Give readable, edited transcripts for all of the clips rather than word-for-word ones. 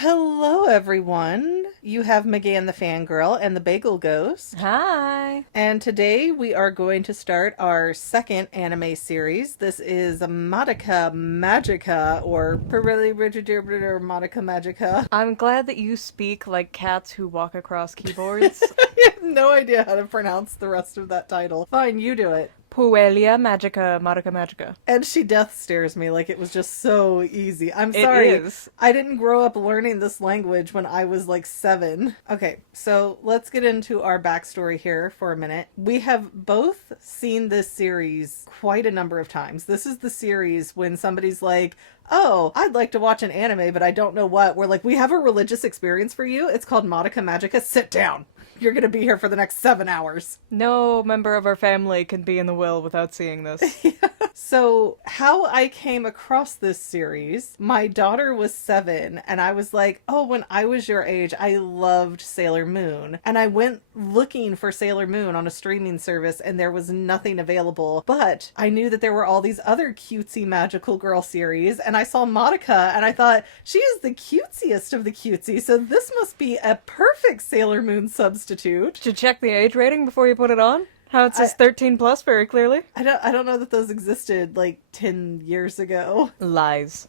Hello, everyone. You have McGann the Fangirl and the Bagel Ghost. Hi. And today we are going to start our second anime series. This is Madoka Magica, or Madoka Magica. I'm glad that you speak like cats who walk across keyboards. I have no idea how to pronounce the rest of that title. Fine, you do it. Puelia Magica, Madoka Magica. And she death stares me like it was just so easy. I'm It sorry. is. I didn't grow up learning this language when I was like 7. Okay, so let's get into our backstory here for a minute. We have both seen this series quite a number of times. This is the series when somebody's like, oh, I'd like to watch an anime, but I don't know what. We're like, we have a religious experience for you. It's called Madoka Magica. Sit down. You're going to be here for the next 7 hours. No member of our family can be in the will without seeing this. So, how I came across this series, my daughter was 7, and I was like, oh, when I was your age, I loved Sailor Moon. And I went looking for Sailor Moon on a streaming service, and there was nothing available. But I knew that there were all these other cutesy magical girl series, and I saw Madoka, and I thought, she is the cutesiest of the cutesy, so this must be a perfect Sailor Moon substitute. Did you check the age rating before you put it on? How it says 13 plus very clearly? I don't know that those existed like 10 years ago. Lies.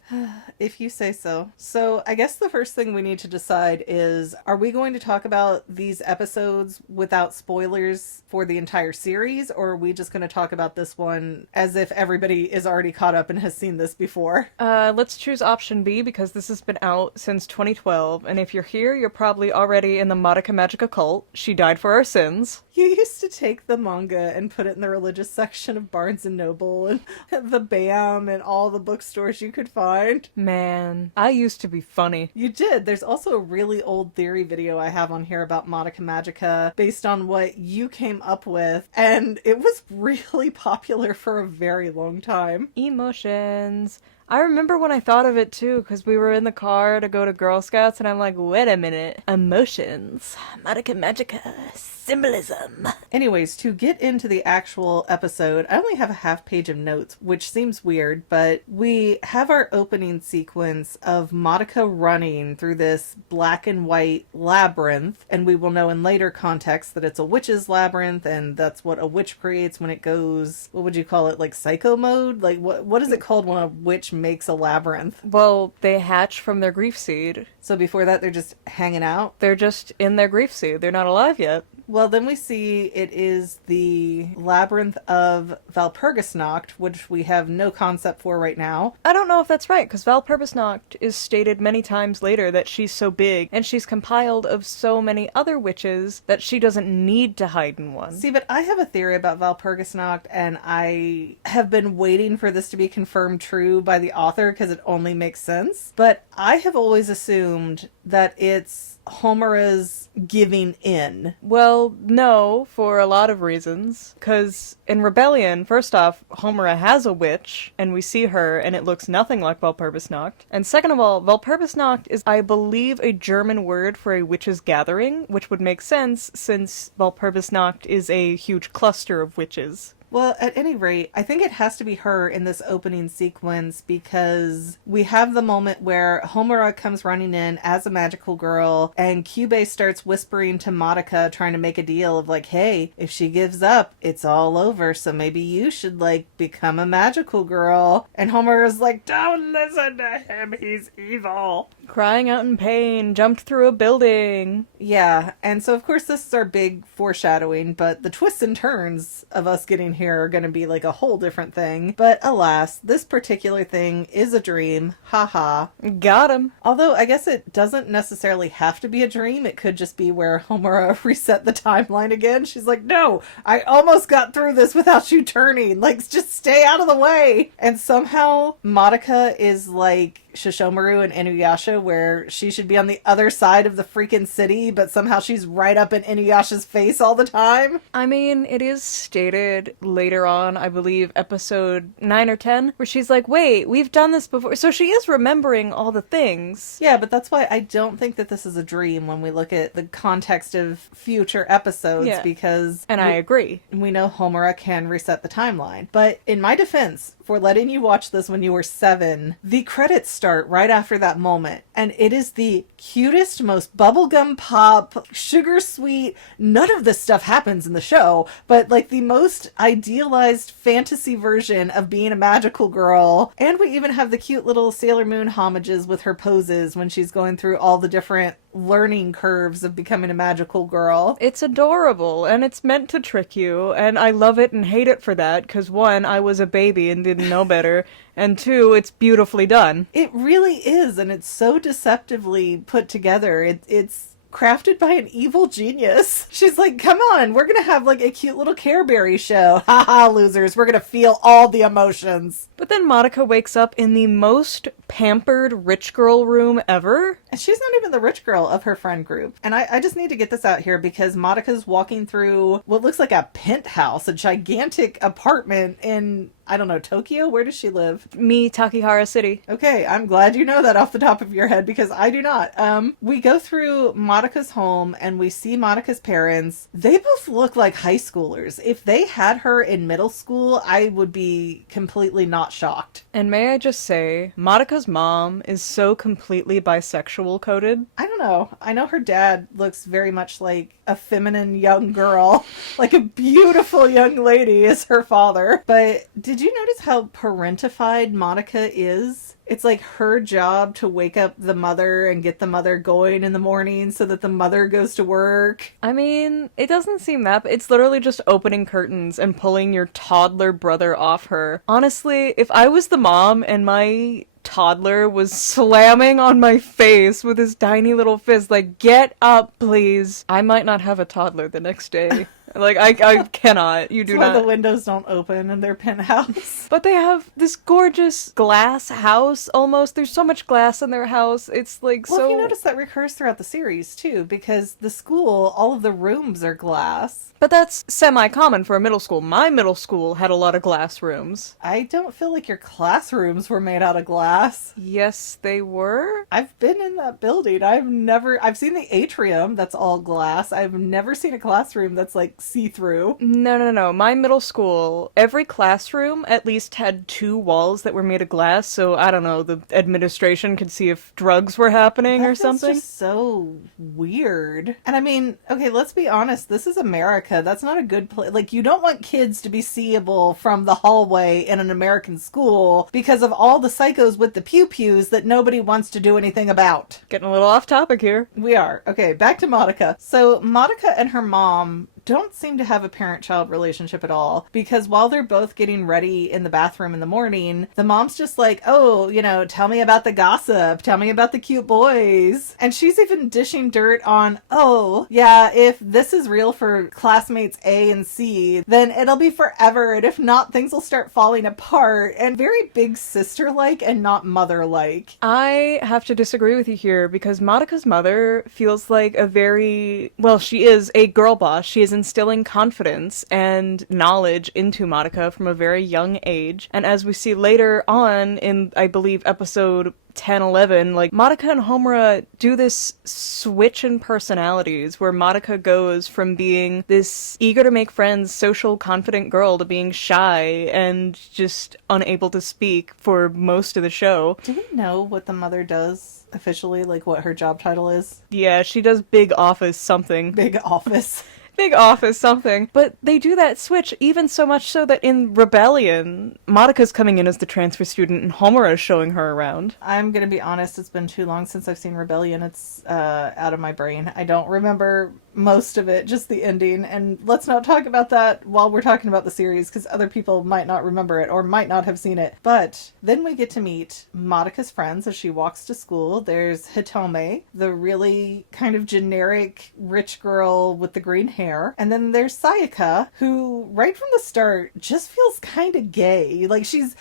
If you say so. So I guess the first thing we need to decide is, are we going to talk about these episodes without spoilers for the entire series, or are we just going to talk about this one as if everybody is already caught up and has seen this before? Let's choose option B because this has been out since 2012, and if you're here, you're probably already in the Madoka Magica cult. She died for our sins. You used to take the manga and put it in the religious section of Barnes and Noble and the BAM and all the bookstores you could find. Man, I used to be funny. You did. There's also a really old theory video I have on here about Madoka Magica based on what you came up with, and it was really popular for a very long time. Emotions. I remember when I thought of it too, because we were in the car to go to Girl Scouts, and I'm like, wait a minute. Emotions. Madoka Magica. Symbolism. Anyways, to get into the actual episode, I only have a half page of notes, which seems weird, but we have our opening sequence of Madoka running through this black and white labyrinth, and we will know in later context that it's a witch's labyrinth, and that's what a witch creates when it goes, what would you call it, like psycho mode? Like, what is it called when a witch makes a labyrinth? Well, they hatch from their grief seed. So before that, they're just hanging out? They're just in their grief seed. They're not alive yet. Well, then we see it is the Labyrinth of Valpurgisnacht, which we have no concept for right now. I don't know if that's right, because Valpurgisnacht is stated many times later that she's so big, and she's compiled of so many other witches that she doesn't need to hide in one. See, but I have a theory about Valpurgisnacht, and I have been waiting for this to be confirmed true by the author, because it only makes sense. But I have always assumed that it's Homura's giving in. Well, no, for a lot of reasons. Because in Rebellion, first off, Homura has a witch, and we see her, and it looks nothing like Walpurgisnacht. And second of all, Walpurgisnacht is, I believe, a German word for a witches' gathering, which would make sense since Walpurgisnacht is a huge cluster of witches. Well, at any rate, I think it has to be her in this opening sequence because we have the moment where Homura comes running in as a magical girl and Kyubey starts whispering to Madoka, trying to make a deal of like, hey, if she gives up, it's all over, so maybe you should like become a magical girl. And Homura's like, don't listen to him, he's evil. Crying out in pain, jumped through a building. Yeah, and so of course this is our big foreshadowing, but the twists and turns of us getting here are going to be like a whole different thing. But alas, this particular thing is a dream. Haha. Got him. Although I guess it doesn't necessarily have to be a dream. It could just be where Homura reset the timeline again. She's like, no, I almost got through this without you turning. Like, just stay out of the way. And somehow Madoka is like Shishomaru and Inuyasha, where she should be on the other side of the freaking city, but somehow she's right up in Inuyasha's face all the time. I mean, it is stated later on, I believe, episode 9 or 10, where she's like, wait, we've done this before. So she is remembering all the things. Yeah, but that's why I don't think that this is a dream when we look at the context of future episodes, because... And I agree. We know Homura can reset the timeline. But in my defense, for letting you watch this when you were 7, the credits start start right after that moment. And it is the cutest, most bubblegum pop, sugar sweet. None of this stuff happens in the show, but like the most idealized fantasy version of being a magical girl. And we even have the cute little Sailor Moon homages with her poses when she's going through all the different learning curves of becoming a magical girl. It's adorable, and it's meant to trick you, and I love it and hate it for that, because one, I was a baby and didn't know better, and two, it's beautifully done. It really is, and it's so deceptively put together. It's crafted by an evil genius. She's like, come on, we're gonna have like a cute little Care Berry show. Haha, losers, we're gonna feel all the emotions. But then Madoka wakes up in the most pampered rich girl room ever. And she's not even the rich girl of her friend group. And I just need to get this out here because Madoka's walking through what looks like a penthouse, a gigantic apartment in, I don't know, Tokyo? Where does she live? Me, Takihara City. Okay, I'm glad you know that off the top of your head because I do not. We go through Madoka's home and we see Madoka's parents. They both look like high schoolers. If they had her in middle school, I would be completely not shocked. And may I just say, Madoka's mom is so completely bisexual coded. I don't know. I know her dad looks very much like a feminine young girl. Like a beautiful young lady is her father. But did you notice how parentified Madoka is? It's like her job to wake up the mother and get the mother going in the morning so that the mother goes to work. I mean, it doesn't seem that, but it's literally just opening curtains and pulling your toddler brother off her. Honestly, if I was the mom and my toddler was slamming on my face with his tiny little fist, like, get up, please, I might not have a toddler the next day. Like, I cannot. You do That's why not. the windows don't open in their penthouse. But they have this gorgeous glass house, almost. There's so much glass in their house. It's like Well, so... if you notice that recurs throughout the series, too, because the school, all of the rooms are glass. But that's semi-common for a middle school. My middle school had a lot of glass rooms. I don't feel like your classrooms were made out of glass. Yes, they were. I've been in that building. I've seen the atrium that's all glass. I've never seen a classroom that's like see-through. No. My middle school, every classroom at least had 2 walls that were made of glass, so I don't know, the administration could see if drugs were happening or something. That's just so weird. And I mean, okay, let's be honest. This is America. That's not a good place. Like, you don't want kids to be seeable from the hallway in an American school because of all the psychos with the pew-pews that nobody wants to do anything about. Getting a little off topic here. We are. Okay, back to Madoka. So Madoka and her mom don't seem to have a parent-child relationship at all because while they're both getting ready in the bathroom in the morning, the mom's just like, oh, tell me about the gossip, tell me about the cute boys. And she's even dishing dirt on, oh, yeah, if this is real for classmates A and C, then it'll be forever, and if not, things will start falling apart. And very big sister-like and not mother-like. I have to disagree with you here because Madoka's mother feels like she is a girl boss. She is instilling confidence and knowledge into Madoka from a very young age. And as we see later on in, I believe, episode 10-11, like, Madoka and Homura do this switch in personalities where Madoka goes from being this eager to make friends, social, confident girl to being shy and just unable to speak for most of the show. Do we know what the mother does officially, like what her job title is? Yeah, she does big office something. Big office. Big office something. But they do that switch even so much so that in Rebellion, Madoka's coming in as the transfer student and Homura's showing her around. I'm gonna be honest, it's been too long since I've seen Rebellion. It's out of my brain. I don't remember most of it, just the ending. And let's not talk about that while we're talking about the series, because other people might not remember it or might not have seen it. But then we get to meet Madoka's friends as she walks to school. There's Hitome, the really kind of generic rich girl with the green hair. And then there's Sayaka, who right from the start just feels kind of gay. Like she's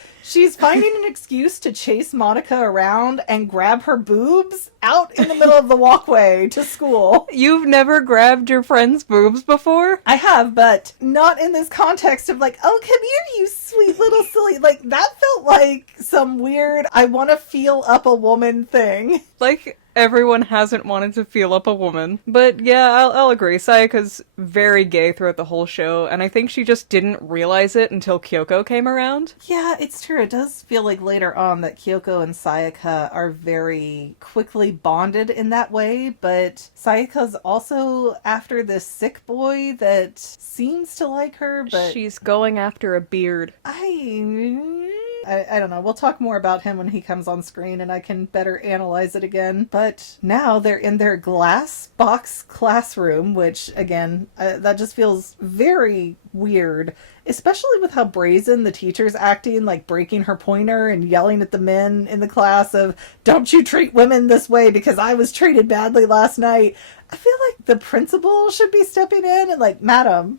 finding an excuse to chase Madoka around and grab her boobs out in the middle of the walkway to school. You've never grabbed your friend's boobs before? I have, but not in this context of like, oh, come here, you sweet little silly. Like, that felt like some weird, I want to feel up a woman thing. Like, Everyone hasn't wanted to feel up a woman. But yeah, I'll agree. Sayaka's very gay throughout the whole show, and I think she just didn't realize it until Kyoko came around. Yeah, it's true. It does feel like later on that Kyoko and Sayaka are very quickly bonded in that way, but Sayaka's also after this sick boy that seems to like her, but She's going after a beard. I don't know. We'll talk more about him when he comes on screen and I can better analyze it again. But now they're in their glass box classroom, which, again, that just feels very weird. Especially with how brazen the teacher's acting, like breaking her pointer and yelling at the men in the class of, "Don't you treat women this way because I was treated badly last night." I feel like the principal should be stepping in and like, Madam,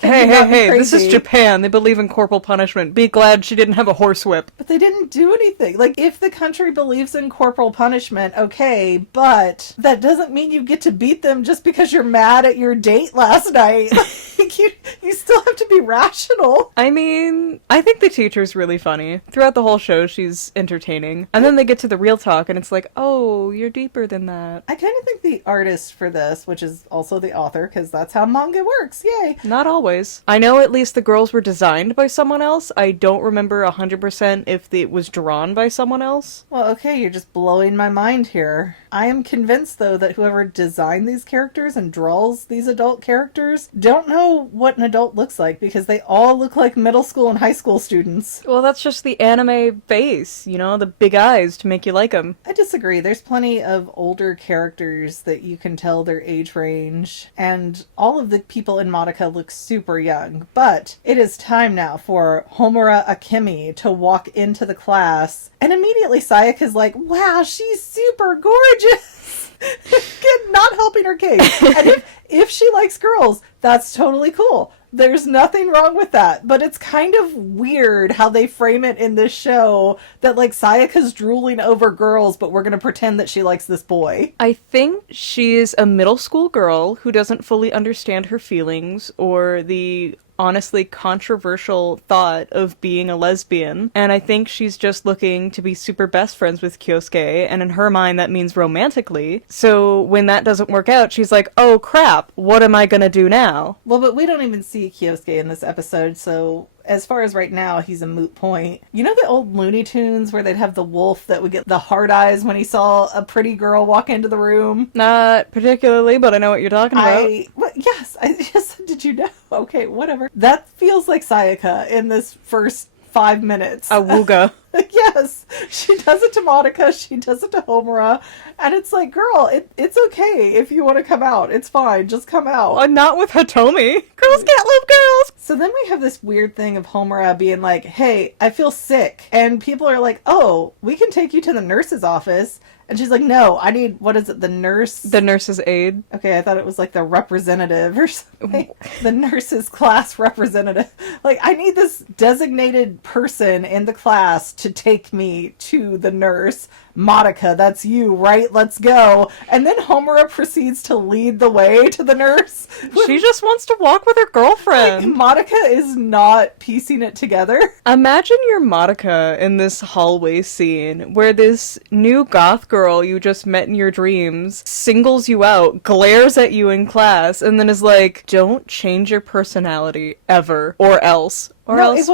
Hey, this is Japan. They believe in corporal punishment. Be glad she didn't have a horsewhip. But they didn't do anything. Like, if the country believes in corporal punishment, okay, but that doesn't mean you get to beat them just because you're mad at your date last night. Like, you still have to be rational. I mean, I think the teacher's really funny. Throughout the whole show, she's entertaining. And then they get to the real talk, and it's like, oh, you're deeper than that. I kind of think the artist for this, which is also the author, because that's how manga works, yay! Not always. I know at least the girls were designed by someone else. I don't remember 100% if it was drawn by someone else. Well, okay, you're just blowing my mind here. I am convinced, though, that whoever designed these characters and draws these adult characters don't know what an adult looks like, because they all look like middle school and high school students. Well, that's just the anime face, you know, the big eyes to make you like them. I disagree. There's plenty of older characters that you can tell their age range, and all of the people in Madoka look super young. But it is time now for Homura Akemi to walk into the class, and immediately Sayaka's like, wow, she's super gorgeous! Again, not helping her case. And if she likes girls, that's totally cool. There's nothing wrong with that, but it's kind of weird how they frame it in this show that, like, Sayaka's drooling over girls, but we're going to pretend that she likes this boy. I think she is a middle school girl who doesn't fully understand her feelings or the honestly controversial thought of being a lesbian, and I think she's just looking to be super best friends with Kyosuke, and in her mind that means romantically. So when that doesn't work out, she's like, oh crap, what am I gonna do now? Well, but we don't even see Kyosuke in this episode, so as far as right now, he's a moot point. You know the old Looney Tunes where they'd have the wolf that would get the hard eyes when he saw a pretty girl walk into the room? Not particularly, but I know what you're talking about. Yes, did you know? Okay, whatever. That feels like Sayaka in this first 5 minutes. Awooga. Yes, she does it to Madoka, she does it to Homura, and it's like, girl, it's okay if you want to come out. It's fine, just come out. Not with Hitomi. Girls can't love girls. So then we have this weird thing of Homura being like, hey, I feel sick. And people are like, oh, we can take you to the nurse's office. And she's like, no, I need, what is it, the nurse? The nurse's aide. Okay, I thought it was like the representative or something. The nurse's class representative. Like, I need this designated person in the class to take me to the nurse. Madoka, that's you, right? Let's go. And then Homura proceeds to lead the way to the nurse. She just wants to walk with her girlfriend. Like, Madoka is not piecing it together. Imagine you're Madoka in this hallway scene where this new goth girl you just met in your dreams singles you out, glares at you in class, and then is like, don't change your personality ever, or else. Or no, else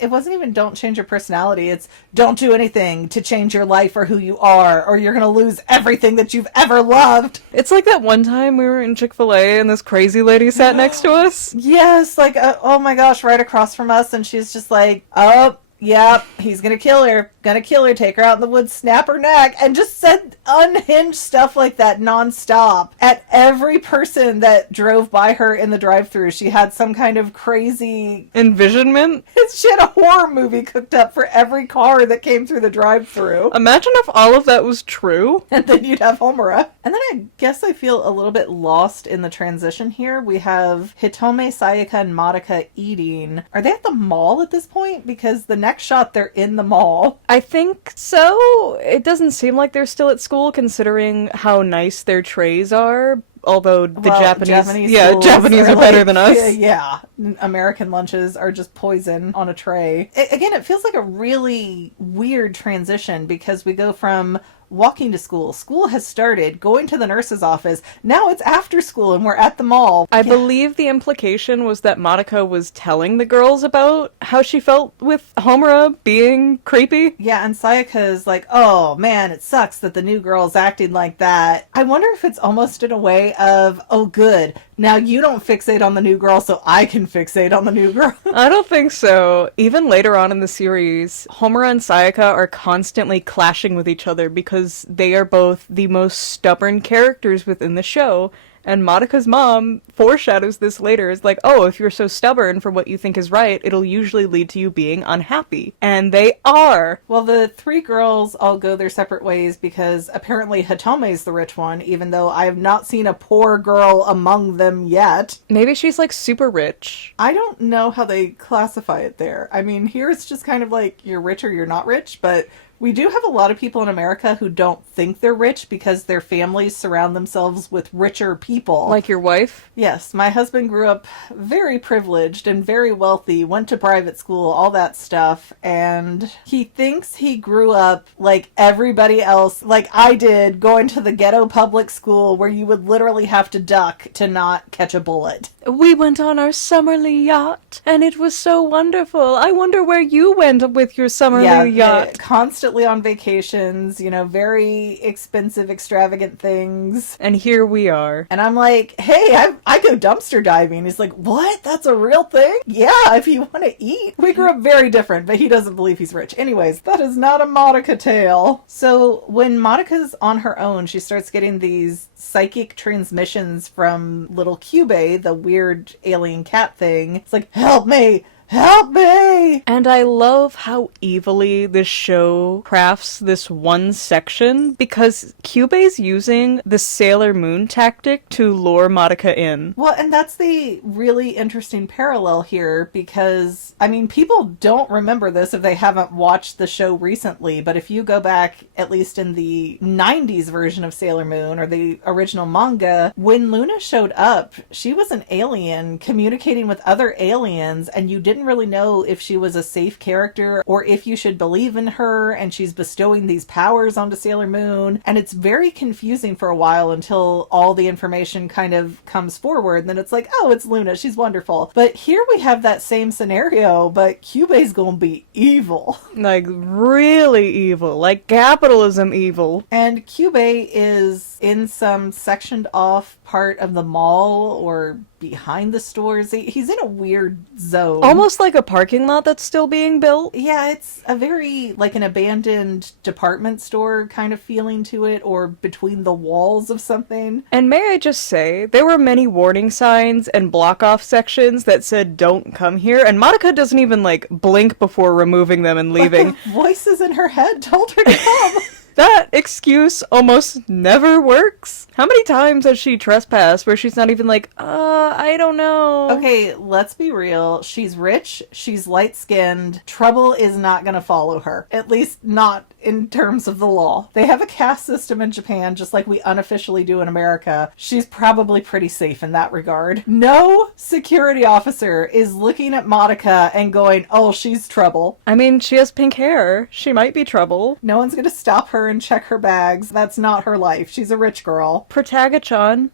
it wasn't even don't change your personality. It's don't do anything to change your life or who you are, or you're gonna lose everything that you've ever loved. It's like that one time we were in Chick-fil-A and this crazy lady sat next to us. Yes, like, oh my gosh, right across from us, and she's just like, oh, yep, he's gonna kill her, take her out in the woods, snap her neck, and just said unhinged stuff like that nonstop at every person that drove by her in the drive-thru. She had some kind of crazy envisionment. She had a horror movie cooked up for every car that came through the drive-thru. Imagine if all of that was true. And then you'd have Homura. And then I guess I feel a little bit lost in the transition here. We have Hitome, Sayaka, and Madoka eating. Are they at the mall at this point? Because the next shot, they're in the mall. I think so. It doesn't seem like they're still at school, considering how nice their trays are. Although Japanese are better than us. Yeah, American lunches are just poison on a tray. Again, it feels like a really weird transition because we go from walking to school. School has started, going to the nurse's office. Now it's after school and we're at the mall. I believe the implication was that Madoka was telling the girls about how she felt with Homura being creepy. Yeah, and Sayaka is like, oh man, it sucks that the new girl's acting like that. I wonder if it's almost in a way of, oh good, now you don't fixate on the new girl so I can fixate on the new girl. I don't think so. Even later on in the series, Homura and Sayaka are constantly clashing with each other because they are both the most stubborn characters within the show. And Madoka's mom foreshadows this later. It's like, oh, if you're so stubborn for what you think is right, it'll usually lead to you being unhappy. And they are. Well, the three girls all go their separate ways because apparently Hitome's the rich one, even though I have not seen a poor girl among them yet. Maybe she's like super rich. I don't know how they classify it there. I mean, here it's just kind of like you're rich or you're not rich, but we do have a lot of people in America who don't think they're rich because their families surround themselves with richer people. Like your wife? Yes, my husband grew up very privileged and very wealthy, went to private school, all that stuff, and he thinks he grew up like everybody else, like I did, going to the ghetto public school where you would literally have to duck to not catch a bullet. We went on our summerly yacht, and it was so wonderful. I wonder where you went with your summerly yacht. Constantly on vacations, you know, very expensive, extravagant things. And here we are. And I'm like, hey, I go dumpster diving. He's like, what? That's a real thing? Yeah, if you want to eat. We grew up very different, but he doesn't believe he's rich. Anyways, that is not a Madoka tale. So when Madoka's on her own, she starts getting these psychic transmissions from little Kyubey, the weird alien cat thing. It's like, help me! Help me! And I love how evilly this show crafts this one section because Kyubey's using the Sailor Moon tactic to lure Madoka in. Well, and that's the really interesting parallel here because, I mean, people don't remember this if they haven't watched the show recently, but if you go back, at least in the 90s version of Sailor Moon or the original manga, when Luna showed up, she was an alien communicating with other aliens and you didn't really know if she was a safe character or if you should believe in her, and she's bestowing these powers onto Sailor Moon, and it's very confusing for a while until all the information kind of comes forward, and then it's like, oh, it's Luna, she's wonderful. But here we have that same scenario, but Kyubey's gonna be evil. Like, really evil. Like, capitalism evil. And Kyubey is in some sectioned off part of the mall or behind the stores. He's in a weird zone. Almost like a parking lot that's still being built. Yeah, it's a very, like an abandoned department store kind of feeling to it, or between the walls of something. And may I just say, there were many warning signs and block-off sections that said, don't come here, and Madoka doesn't even, like, blink before removing them and leaving. But the voices in her head told her to come. That excuse almost never works. How many times has she trespassed where she's not even like, I don't know. Okay, let's be real. She's rich, she's light-skinned. Trouble is not gonna follow her. At least not in terms of the law. They have a caste system in Japan, just like we unofficially do in America. She's probably pretty safe in that regard. No security officer is looking at Madoka and going, oh, she's trouble. I mean, she has pink hair. She might be trouble. No one's gonna stop her and check her bags. That's not her life. She's a rich girl. Protagachon.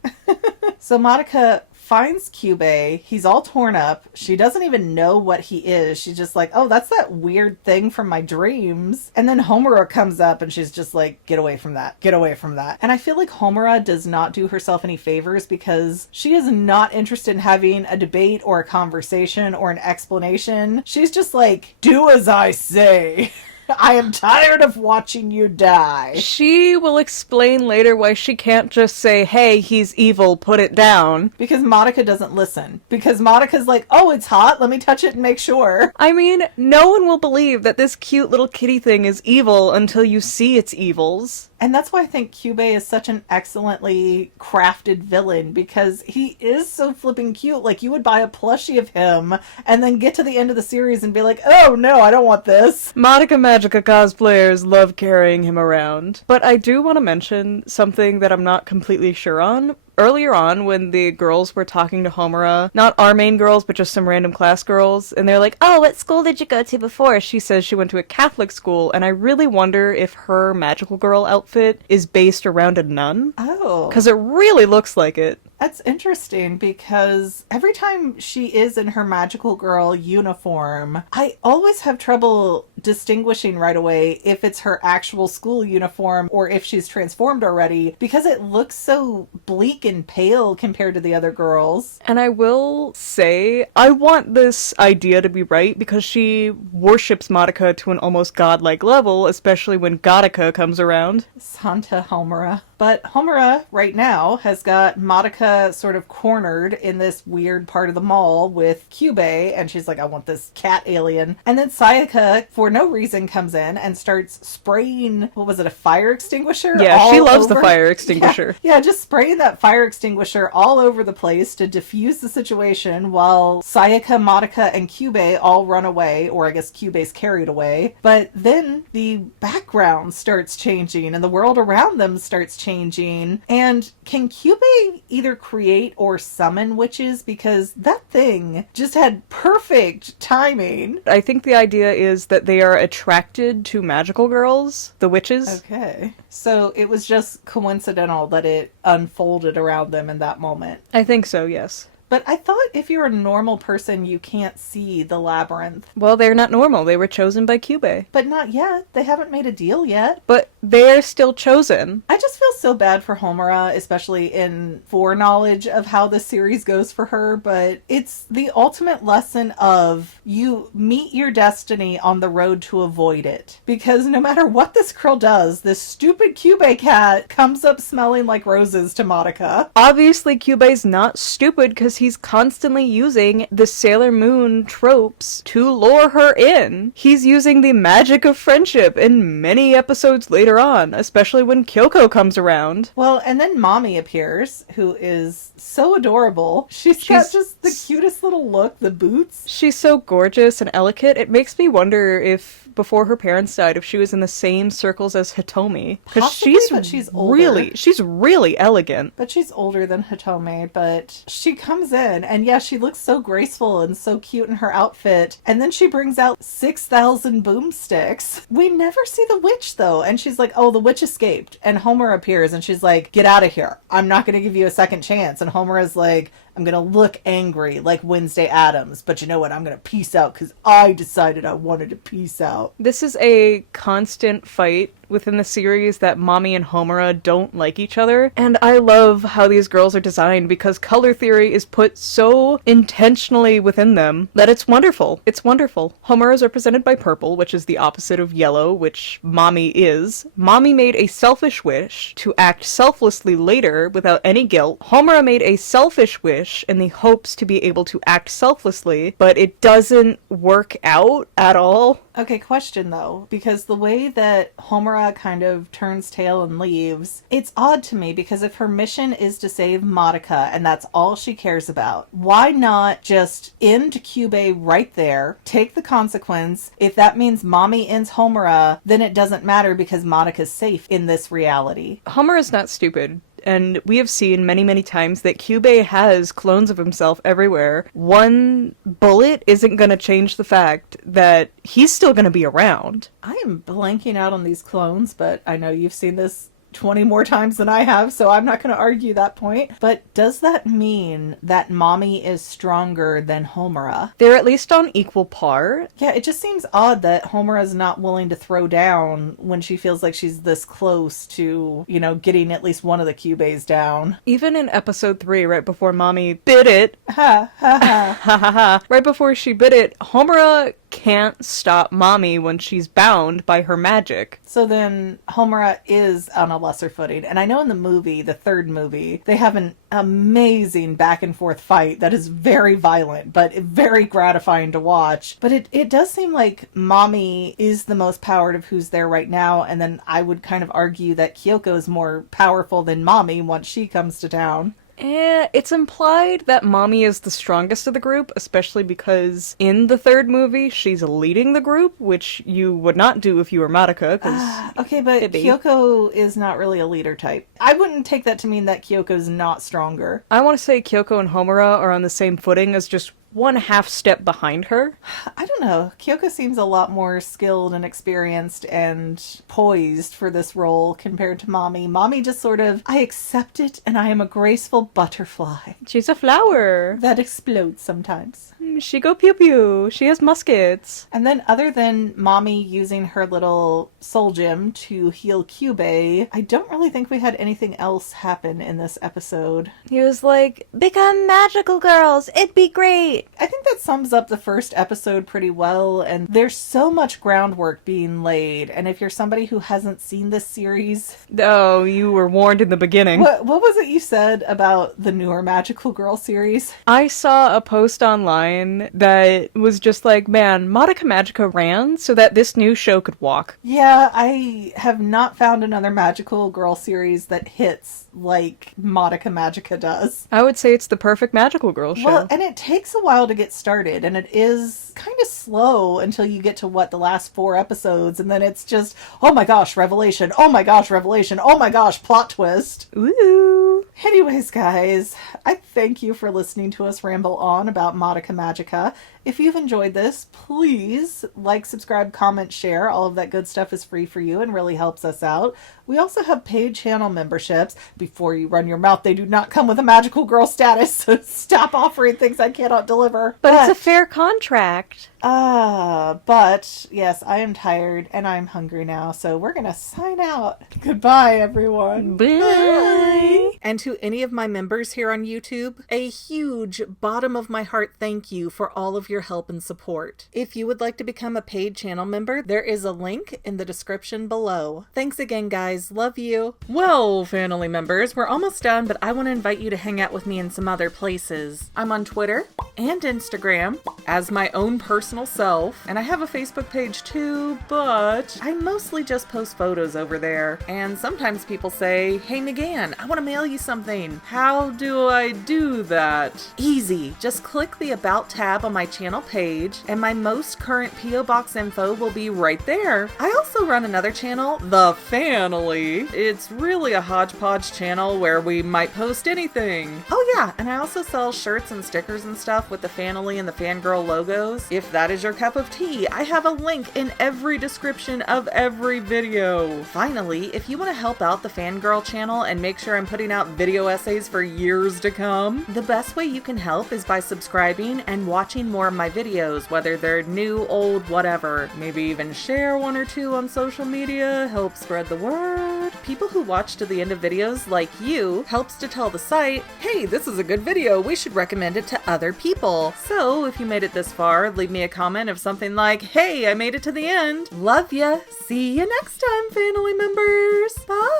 So Madoka finds Kyubey. He's all torn up. She doesn't even know what he is. She's just like, oh, that's that weird thing from my dreams. And then Homura comes up and she's just like, get away from that. Get away from that. And I feel like Homura does not do herself any favors because she is not interested in having a debate or a conversation or an explanation. She's just like, do as I say. I am tired of watching you die. She will explain later why she can't just say, hey, he's evil, put it down. Because Madoka doesn't listen. Because Madoka's like, oh, it's hot, let me touch it and make sure. I mean, no one will believe that this cute little kitty thing is evil until you see its evils. And that's why I think Kyubey is such an excellently crafted villain, because he is so flipping cute. Like, you would buy a plushie of him and then get to the end of the series and be like, oh no, I don't want this. Madoka Magica cosplayers love carrying him around. But I do want to mention something that I'm not completely sure on. Earlier on, when the girls were talking to Homura, not our main girls, but just some random class girls, and they're like, oh, what school did you go to before? She says she went to a Catholic school, and I really wonder if her magical girl outfit is based around a nun. Oh. Because it really looks like it. That's interesting because every time she is in her magical girl uniform, I always have trouble distinguishing right away if it's her actual school uniform or if she's transformed already because it looks so bleak and pale compared to the other girls. And I will say, I want this idea to be right because she worships Madoka to an almost godlike level, especially when Gattaca comes around. Santa Homura. But Homura, right now, has got Madoka sort of cornered in this weird part of the mall with Kyubey, and she's like, I want this cat alien. And then Sayaka, for no reason, comes in and starts spraying, what was it, a fire extinguisher? Yeah, she loves over. the fire extinguisher. Yeah, just spraying that fire extinguisher all over the place to diffuse the situation while Sayaka, Madoka, and Kyubey all run away, or I guess Kyubey's carried away. But then the background starts changing and the world around them starts changing. And can Kyubey either create or summon witches? Because that thing just had perfect timing. I think the idea is that they are attracted to magical girls, the witches. Okay. So it was just coincidental that it unfolded around them in that moment. I think so, yes. But I thought if you're a normal person, you can't see the labyrinth. Well, they're not normal. They were chosen by Kyubey. But not yet. They haven't made a deal yet. But they're still chosen. I just feel so bad for Homura, especially in foreknowledge of how the series goes for her. But it's the ultimate lesson of you meet your destiny on the road to avoid it. Because no matter what this girl does, this stupid Kyubey cat comes up smelling like roses to Madoka. Obviously, Kyubey's not stupid because he's constantly using the Sailor Moon tropes to lure her in. He's using the magic of friendship in many episodes later on, especially when Kyoko comes around. Well, and then Mommy appears, who is so adorable. She's got just the cutest little look, the boots. She's so gorgeous and elegant. It makes me wonder if, before her parents died, if she was in the same circles as Hitomi. Because she's older. she's really elegant. But she's older than Hitomi, but she comes in, and yeah, she looks so graceful and so cute in her outfit, and then she brings out 6,000 boomsticks. We never see the witch, though, and she's like, oh, the witch escaped, and Homer appears, and she's like, get out of here. I'm not going to give you a second chance, and Homer is like, I'm going to look angry like Wednesday Addams, but you know what? I'm going to peace out because I decided I wanted to peace out. This is a constant fight within the series that Mommy and Homura don't like each other, and I love how these girls are designed because color theory is put so intentionally within them that it's wonderful. It's wonderful. Homura is represented by purple, which is the opposite of yellow, which Mommy is. Mommy made a selfish wish to act selflessly later without any guilt. Homura made a selfish wish in the hopes to be able to act selflessly, but it doesn't work out at all. Okay, question though, because the way that Homura kind of turns tail and leaves, it's odd to me because if her mission is to save Madoka and that's all she cares about, why not just end Kyubey right there, take the consequence? If that means Mommy ends Homura, then it doesn't matter because Madoka's safe in this reality. Homura's not stupid. And we have seen many, many times that Kyubey has clones of himself everywhere. One bullet isn't going to change the fact that he's still going to be around. I am blanking out on these clones, but I know you've seen this 20 more times than I have, so I'm not going to argue that point. But does that mean that Mommy is stronger than Homura? They're at least on equal par. Yeah, it just seems odd that Homura's not willing to throw down when she feels like she's this close to, you know, getting at least one of the Kyubeis down. Even in episode 3, right before Mommy bit it, Ha ha ha. ha ha ha, right before she bit it, Homura can't stop Mommy when she's bound by her magic. So then Homura is on a lesser footing. And I know in the movie, the third movie, they have an amazing back and forth fight that is very violent, but very gratifying to watch. But it does seem like Mommy is the most powered of who's there right now. And then I would kind of argue that Kyoko is more powerful than Mommy once she comes to town. It's implied that Mommy is the strongest of the group, especially because in the third movie, she's leading the group, which you would not do if you were Madoka, because... Okay, but Kyoko is not really a leader type. I wouldn't take that to mean that Kyoko's not stronger. I want to say Kyoko and Homura are on the same footing as just one half step behind her. I don't know. Kyoko seems a lot more skilled and experienced and poised for this role compared to Mommy. Mommy just sort of, I accept it and I am a graceful butterfly. She's a flower. That explodes sometimes. She go pew pew. She has muskets. And then other than Mommy using her little soul gem to heal Kyubey, I don't really think we had anything else happen in this episode. He was like, become magical girls. It'd be great. I think that sums up the first episode pretty well, and there's so much groundwork being laid, and if you're somebody who hasn't seen this series... Oh, you were warned in the beginning. What was it you said about the newer Magical Girl series? I saw a post online that was just like, man, Madoka Magica ran so that this new show could walk. Yeah, I have not found another Magical Girl series that hits like Madoka Magica does. I would say it's the perfect Magical Girl show. Well, and it takes a while to get started, and it is kind of slow until you get to, the last 4 episodes, and then it's just, oh my gosh, revelation, oh my gosh, revelation, oh my gosh, plot twist. Ooh. Anyways, guys, I thank you for listening to us ramble on about Madoka Magica. If you've enjoyed this, please like, subscribe, comment, share. All of that good stuff is free for you and really helps us out. We also have paid channel memberships. Before you run your mouth, they do not come with a Magical Girl status, so stop offering things I cannot deliver. But it's a fair contract. But yes, I am tired and I'm hungry now, so we're gonna sign out. Goodbye, everyone. Bye. And to any of my members here on YouTube, a huge bottom of my heart thank you for all of your help and support. If you would like to become a paid channel member, there is a link in the description below. Thanks again, guys. Love you. Well, family members, we're almost done, but I want to invite you to hang out with me in some other places. I'm on Twitter and Instagram as my own personal self, and I have a Facebook page too, but I mostly just post photos over there. And sometimes people say, hey McGann, I want to mail you something. How do I do that? Easy. Just click the About tab on my channel page, and my most current P.O. Box info will be right there. I also run another channel, The Family. It's really a hodgepodge channel where we might post anything. Oh yeah, and I also sell shirts and stickers and stuff with the Family and the Fangirl logos. If that is your cup of tea, I have a link in every description of every video. Finally, if you want to help out the Fangirl channel and make sure I'm putting out video essays for years to come, the best way you can help is by subscribing and watching more of my videos, whether they're new, old, whatever. Maybe even share 1 or 2 on social media, help spread the word. People who watch to the end of videos, like you, helps to tell the site, hey, this is a good video, we should recommend it to other people. So if you made it this far, leave me a comment of something like, hey, I made it to the end. Love ya. See you next time, family members. Bye.